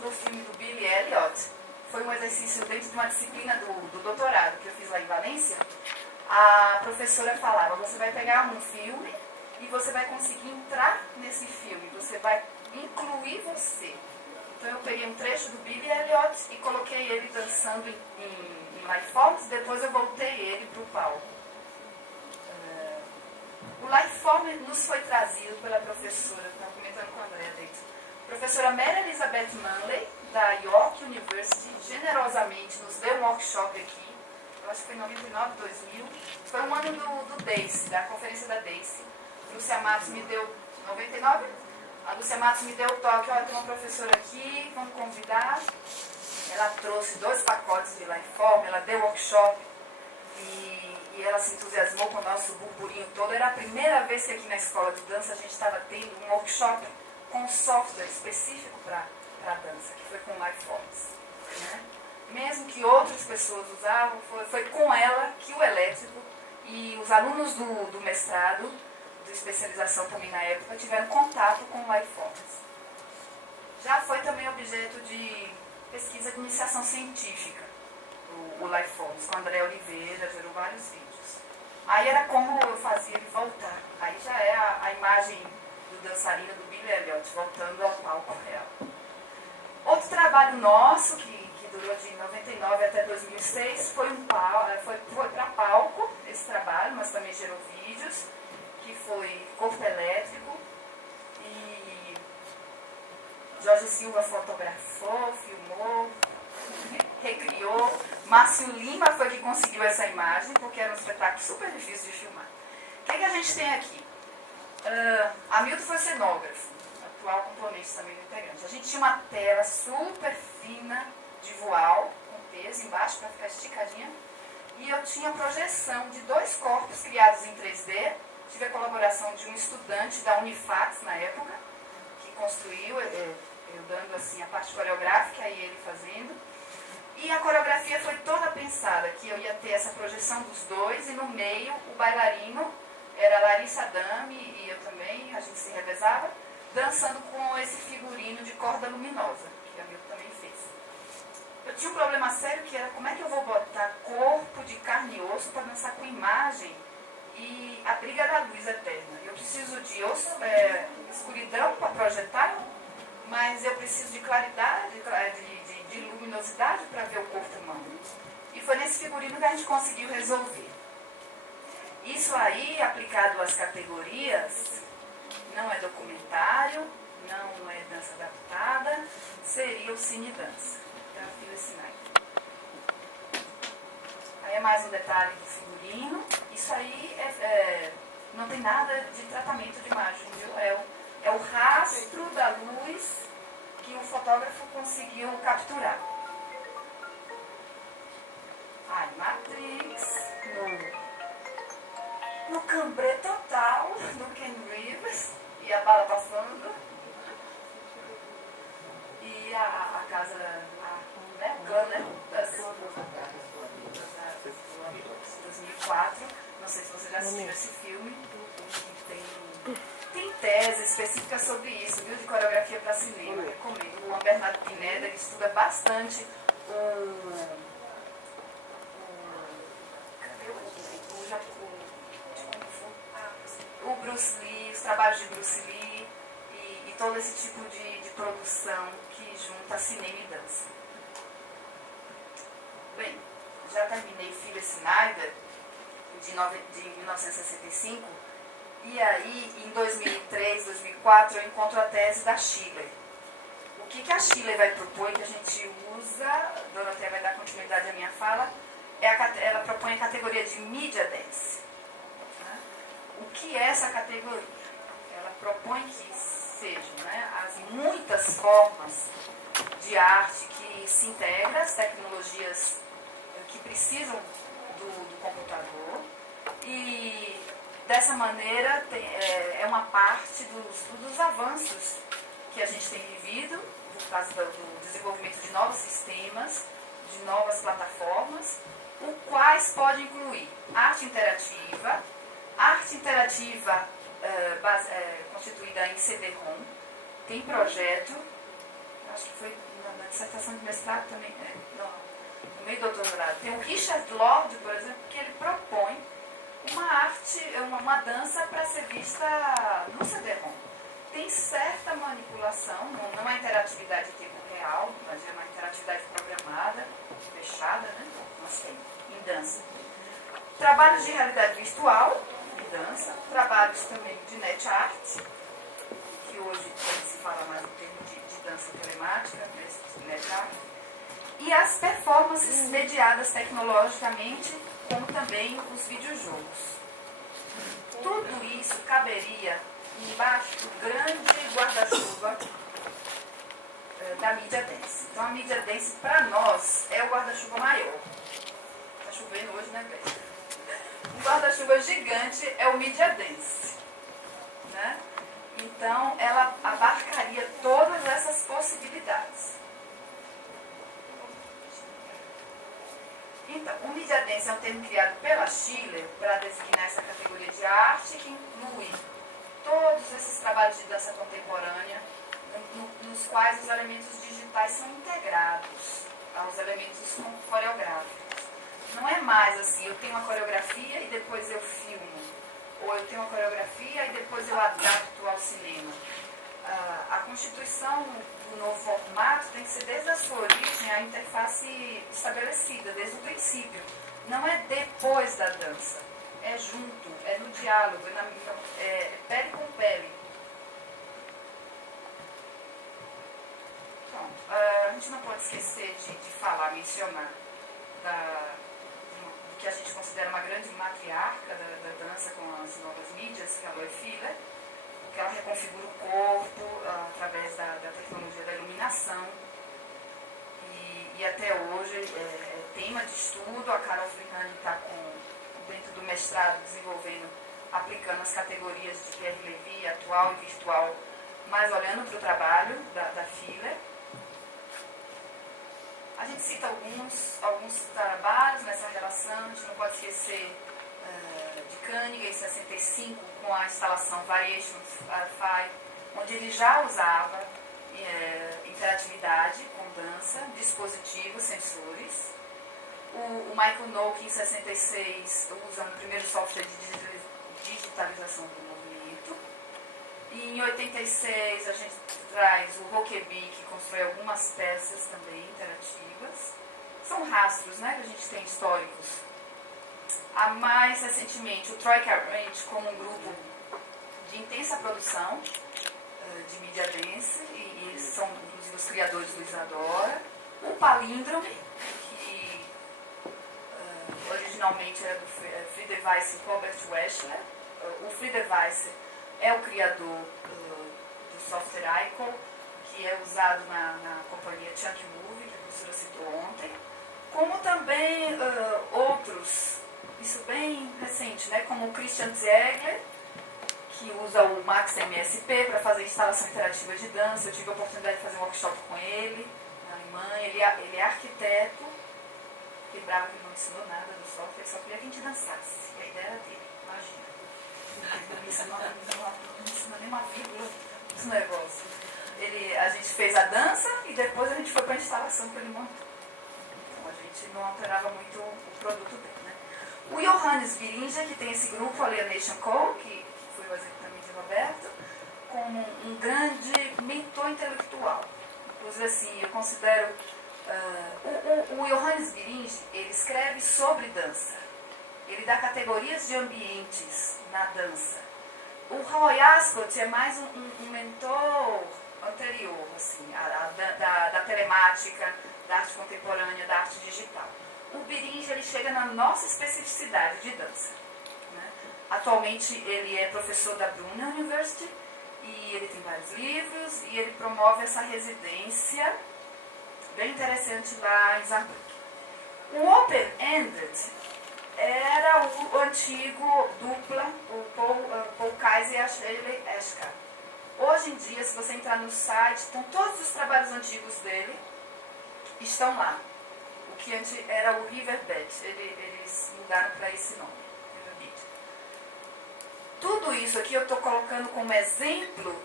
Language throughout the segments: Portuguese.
do filme do Billy Elliot. Foi um exercício dentro de uma disciplina do doutorado que eu fiz lá em Valência. A professora falava, você vai pegar um filme e você vai conseguir entrar nesse filme, você vai incluir você. Então eu peguei um trecho do Billy Elliot e coloquei ele dançando em Lifeforms, depois eu voltei ele para o palco. O Lifeform nos foi trazido pela professora, estava comentando com a Andrea dentro, professora Mary Elizabeth Manley, da York University, generosamente nos deu um workshop aqui, eu acho que foi em 99, 2000, foi um ano do DACE, da conferência da DACE. Lúcia Matos me deu, 99? A Lúcia Matos me deu o toque, olha, tem uma professora aqui, vamos convidar. Ela trouxe 2 pacotes de Lifeform, ela deu workshop e ela se entusiasmou com o nosso burburinho todo. Era a primeira vez que aqui na escola de dança a gente estava tendo um workshop com software específico para dança, que foi com Lifeforms. Né? Mesmo que outras pessoas usavam, foi com ela que o elétrico e os alunos do mestrado, de especialização também na época, tiveram contato com o Lifeforms. Já foi também objeto de pesquisa de iniciação científica, o Lifeforms, com André Oliveira, gerou vários vídeos. Aí era como eu fazia ele voltar. Aí já é a imagem do dançarino do Billy Elliot, voltando ao palco real. Outro trabalho nosso, que durou de 99 até 2006, foi para palco, esse trabalho, mas também gerou vídeos, que foi Corpo Elétrico, e Jorge Silva fotografou, filmou, recriou. Márcio Lima foi que conseguiu essa imagem, porque era um espetáculo super difícil de filmar. O que a gente tem aqui? Hamilton foi cenógrafo, atual componente também do integrante. A gente tinha uma tela super fina de voal, com peso embaixo para ficar esticadinha, e eu tinha projeção de 2 corpos criados em 3D. Tive a colaboração de um estudante da Unifax na época, que construiu, eu dando assim a parte coreográfica e ele fazendo. E a coreografia foi toda pensada, que eu ia ter essa projeção dos 2, e no meio o bailarino era Larissa Adame e eu também, a gente se revezava, dançando com esse figurino de corda luminosa, que a Milton também fez. Eu tinha um problema sério que era como é que eu vou botar corpo de carne e osso para dançar com imagem e a briga da luz eterna. Eu preciso de escuridão para projetar, mas eu preciso de claridade, de luminosidade para ver o corpo humano. E foi nesse figurino que a gente conseguiu resolver. Isso aí, aplicado às categorias, não é documentário, não é dança adaptada, seria o cine dança, da Phyllis Snyder. Aí é mais um detalhe do figurino. Isso aí não tem nada de tratamento de imagem, viu? É o rastro da luz que o fotógrafo conseguiu capturar. Ai, Matrix, no cambrê total, no Ken Reeves, e a bala passando, e a casa, o clã, né, das 2004, não sei se você já assistiu esse filme, tem tese específica sobre isso, viu, de coreografia para cinema, eu recomendo. O Juan Bernardo Pineda, ele estuda bastante o Bruce Lee, os trabalhos de Bruce Lee e todo esse tipo de produção que junta cinema e dança. Bem, já terminei Phyllis Snyder de 1965 e aí em 2003, 2004 eu encontro a tese da Schiller. O que a Schiller vai propor, que a gente usa, a Dona Té vai dar continuidade à minha fala, ela propõe a categoria de Media Dance. O que é essa categoria? Ela propõe que sejam, né, as muitas formas de arte que se integram, as tecnologias que precisam do computador, e dessa maneira é uma parte dos avanços que a gente tem vivido por causa do desenvolvimento de novos sistemas, de novas plataformas, o quais pode incluir arte interativa constituída em CD-ROM, tem projeto acho que foi na dissertação de mestrado também, no meio do doutorado. Tem o Richard Lord, por exemplo, que ele propõe uma dança para ser vista no CD-ROM. Tem certa manipulação, não é interatividade em tempo real, mas é uma interatividade programada, fechada, né? Mas tem, em dança. Trabalhos de realidade virtual, em dança, trabalhos também de net art, que hoje se fala mais em termos de dança telemática, net art, e as performances mediadas tecnologicamente, como também os videojogos. Tudo isso caberia embaixo do grande guarda-chuva da mídia dance. Então a mídia dance, para nós, é o guarda-chuva maior. Está chovendo hoje, né, Beth? Um guarda-chuva gigante é o mídia dance. Né? Então ela abarcaria todas essas possibilidades. Então, o Media Dance é um termo criado pela Schiller para designar essa categoria de arte que inclui todos esses trabalhos de dança contemporânea, nos quais os elementos digitais são integrados aos elementos coreográficos. Não é mais assim, eu tenho uma coreografia e depois eu filmo, ou eu tenho uma coreografia e depois eu adapto ao cinema. A constituição do novo formato tem que ser desde a sua origem a interface estabelecida, desde o princípio. Não é depois da dança, é junto, é no diálogo, é pele com pele. Bom, a gente não pode esquecer de falar, mencionar do que a gente considera uma grande matriarca da dança com as novas mídias, que é a Loie Filler, que ela reconfigura o corpo através da tecnologia da iluminação. E até hoje é tema de estudo. A Carol Frihani está dentro do mestrado desenvolvendo, aplicando as categorias de Pierre Levy, atual e virtual, mas olhando para o trabalho da Filler. A gente cita alguns trabalhos nessa relação, a gente não pode esquecer de Koenig, em 65, com a instalação Variations 5, onde ele já usava interatividade com dança, dispositivos, sensores. O Michael Noke, em 66, usa o primeiro software de digitalização do movimento. E em 86 a gente traz o Rokeby, que constrói algumas peças também interativas. São rastros, né, que a gente tem históricos. Há mais recentemente o Troika Range como um grupo de intensa produção de mídia dance, e eles são inclusive os criadores do Isadora. O Palíndrome, que originalmente era do Friedeweiss e Robert Weschler. O Friedeweiss é o criador do software ICO, que é usado na companhia Chunky Movie, que a professora citou ontem, como também outros, isso bem recente, né, como o Christian Ziegler, que usa o Max MSP para fazer instalação interativa de dança. Eu tive a oportunidade de fazer um workshop com ele na Alemanha. Ele é arquiteto, lembrava que ele não ensinou nada do software, ele só queria que a gente dançasse. E a ideia era dele, imagina. Ele não ensinou nem uma vírgula dos negócios. A gente fez a dança e depois a gente foi para a instalação que ele montou. Então a gente não alterava muito o produto dele, né? O Johannes Biringer, que tem esse grupo Alienation Co., que foi o exemplo também de Roberto, como um grande mentor intelectual. Inclusive, assim, eu considero... o Johannes Biringer, ele escreve sobre dança. Ele dá categorias de ambientes na dança. O Roy Ascot é mais um mentor anterior, assim, da telemática, da arte contemporânea, da arte digital. O Biringer, ele chega na nossa especificidade de dança. Né? Atualmente ele é professor da Brunner University e ele tem vários livros e ele promove essa residência bem interessante lá em Saarbrücken. O Open-Ended era o antigo dupla, o Paul Kaiser e a Shirley Eschka. Hoje em dia, se você entrar no site, então, todos os trabalhos antigos dele estão lá. O que antes era o Riverbed, eles mudaram para esse nome. Tudo isso aqui eu estou colocando como exemplo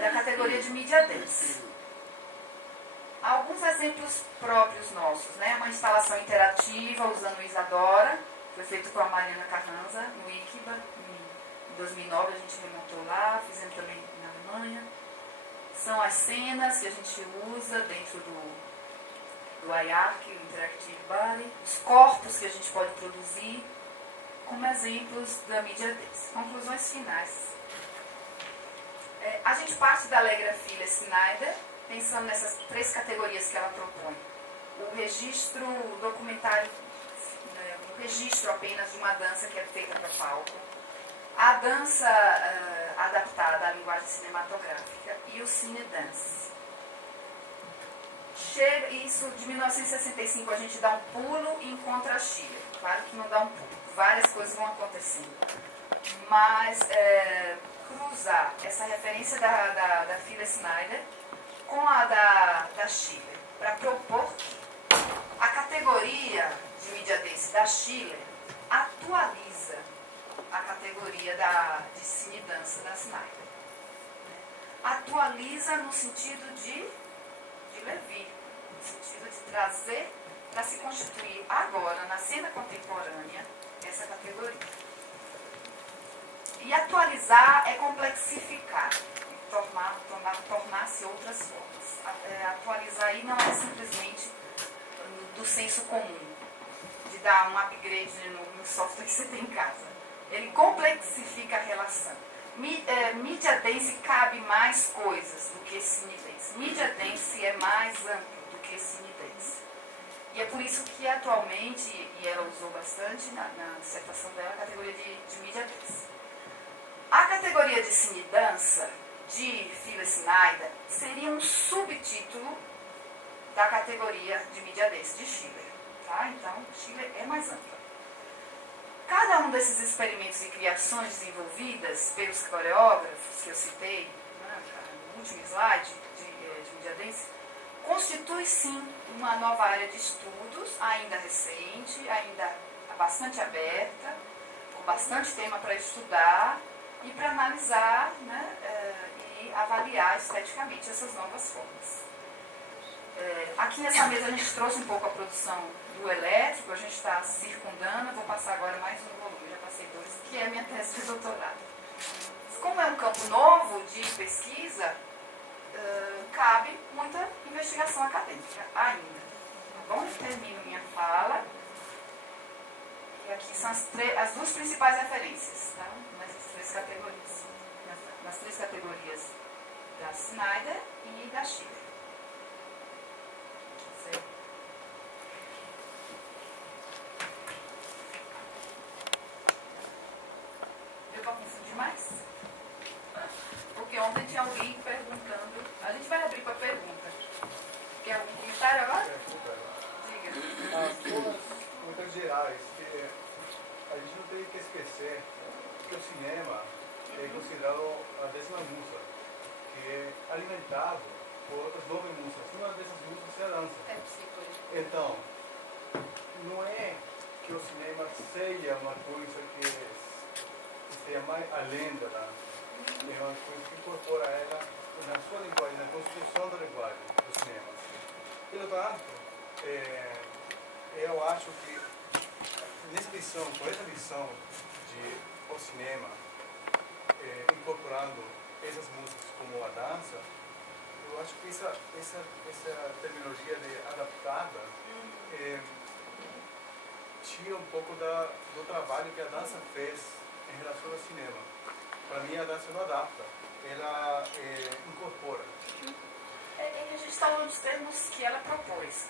da categoria de Media Dance. Alguns exemplos próprios nossos, né? Uma instalação interativa usando o Isadora, foi feito com a Mariana Carranza, no ICBA, em 2009 a gente remontou lá, fizemos também na Alemanha. São as cenas que a gente usa dentro do IARC, o Interactive Body, os corpos que a gente pode produzir, como exemplos da mídia deles. Conclusões finais. A gente parte da Allegra Filha Snyder, pensando nessas 3 categorias que ela propõe. O registro documentário, o registro apenas de uma dança que é feita para palco, a dança adaptada à linguagem cinematográfica e o cine dance. Isso de 1965 a gente dá um pulo e encontra a Schiller. Claro que não dá um pulo, várias coisas vão acontecendo. Mas cruzar essa referência da Filha Snyder com a da Schiller, para propor que a categoria de mídia dance da Schiller atualiza a categoria de cine dança da Snyder. Atualiza no sentido de levir, no sentido de trazer para se constituir agora, na cena contemporânea, essa categoria. E atualizar é complexificar, tornar-se outras formas. Atualizar aí não é simplesmente do senso comum, de dar um upgrade no software que você tem em casa. Ele complexifica a relação. Mídia dance cabe mais coisas do que cine dance. Mídia dance é mais amplo do que cine dance. E é por isso que atualmente, e ela usou bastante na dissertação dela, a categoria de mídia dance. A categoria de cine dança de Phyllis Snyder seria um subtítulo da categoria de mídia dance de Schiller. Tá? Então, Schiller é mais ampla. Cada um desses experimentos e criações desenvolvidas pelos coreógrafos que eu citei, né, no último slide de mídia dance, constitui sim uma nova área de estudos, ainda recente, ainda bastante aberta, com bastante tema para estudar e para analisar, né, e avaliar esteticamente essas novas formas. Aqui nessa mesa a gente trouxe um pouco a produção do elétrico, a gente está circundando, eu vou passar agora mais um volume, já passei 2, que é a minha tese de doutorado. Como é um campo novo de pesquisa, cabe muita investigação acadêmica ainda. Tá bom? Termino minha fala. E aqui são as 2 principais referências, tá? Nessas 3 categorias. Nas 3 categorias da Snyder e da Schiller. Deu para confundir mais? Porque ontem tinha alguém perguntando. A gente vai abrir para pergunta. Quer algum comentário agora? Diga. As duas perguntas gerais, que a gente não tem que esquecer que o cinema é considerado a 10ª musa, que é alimentado por outras 9 musas. Uma dessas musas é a dança. É psicologia. Então, não é que o cinema seja uma coisa que esteja mais além da dança. É uma coisa que incorpora ela na sua linguagem, na construção da linguagem do cinema. Pelo tanto, eu acho que nessa visão, com essa visão de o cinema incorporando essas músicas como a dança, eu acho que essa terminologia de adaptada tira um pouco do trabalho que a dança fez em relação ao cinema. Para mim, a dança não adapta, ela incorpora. A gente está falando dos termos que ela propôs.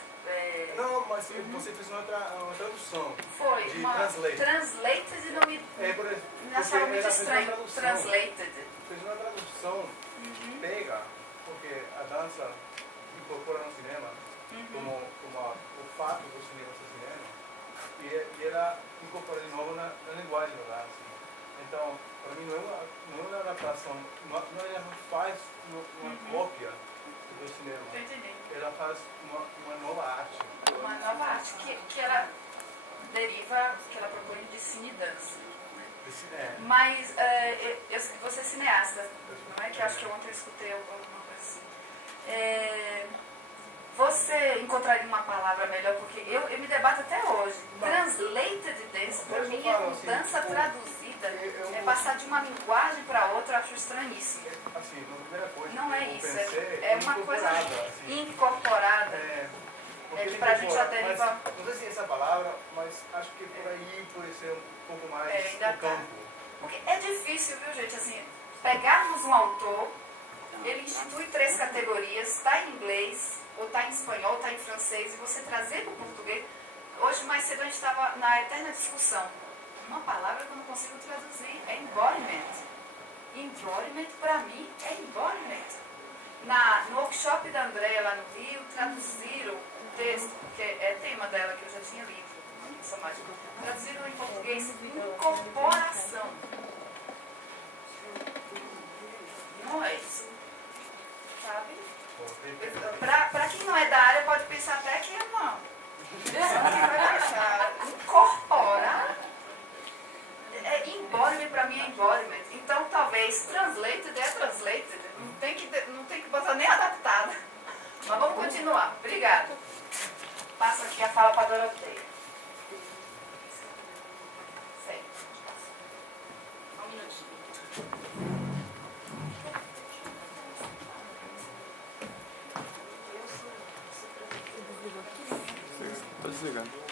Não, mas você fez uma tradução. Foi, de uma translated não me achava muito estranho. Translated. Fez uma tradução, pega, porque a dança incorpora no cinema como o fato do cinema ser cinema, e ela incorpora de novo na linguagem da dança. Então, para mim, não é uma adaptação, ela não faz uma cópia do cinema. Entendi. Ela faz uma nova arte. Uma nova arte que ela deriva, que ela propõe de cine e dança. Mas você é cineasta, não é? Que acho que ontem eu escutei alguma coisa assim. encontraria uma palavra melhor, porque eu me debato até hoje. Translated dance, para mim, é mudança traduzida. É passar de uma linguagem para outra, eu acho estranhíssimo. Assim, a primeira coisa Não é eu isso, pensei é uma coisa assim. incorporada. Porque que pra gente já deriva... Não sei se é essa palavra, mas acho que por aí pode ser um pouco mais ainda o campo. Porque é difícil, viu, gente, assim, pegarmos um autor, ele institui 3 categorias, está em inglês, ou está em espanhol, ou está em francês, e você trazer para o português. Hoje, mais cedo, a gente estava na eterna discussão. Uma palavra que eu não consigo traduzir é embodiment. Embodiment, para mim, é embodiment. No workshop da Andréa, lá no Rio, traduziram um texto, porque é tema dela, que eu já tinha lido, essa mágica. Traduziram em português, incorporação. Não é isso. Sabe? Para quem não é da área, pode pensar até que é uma... vai achar. Incorporar. Embodiment, para mim, é embodiment. Então, talvez, translated é translated. Não tem que botar nem adaptada. Mas vamos continuar. Obrigada. Passo aqui a fala para a Doroteia. Sei. Só um minutinho. Tô desligando.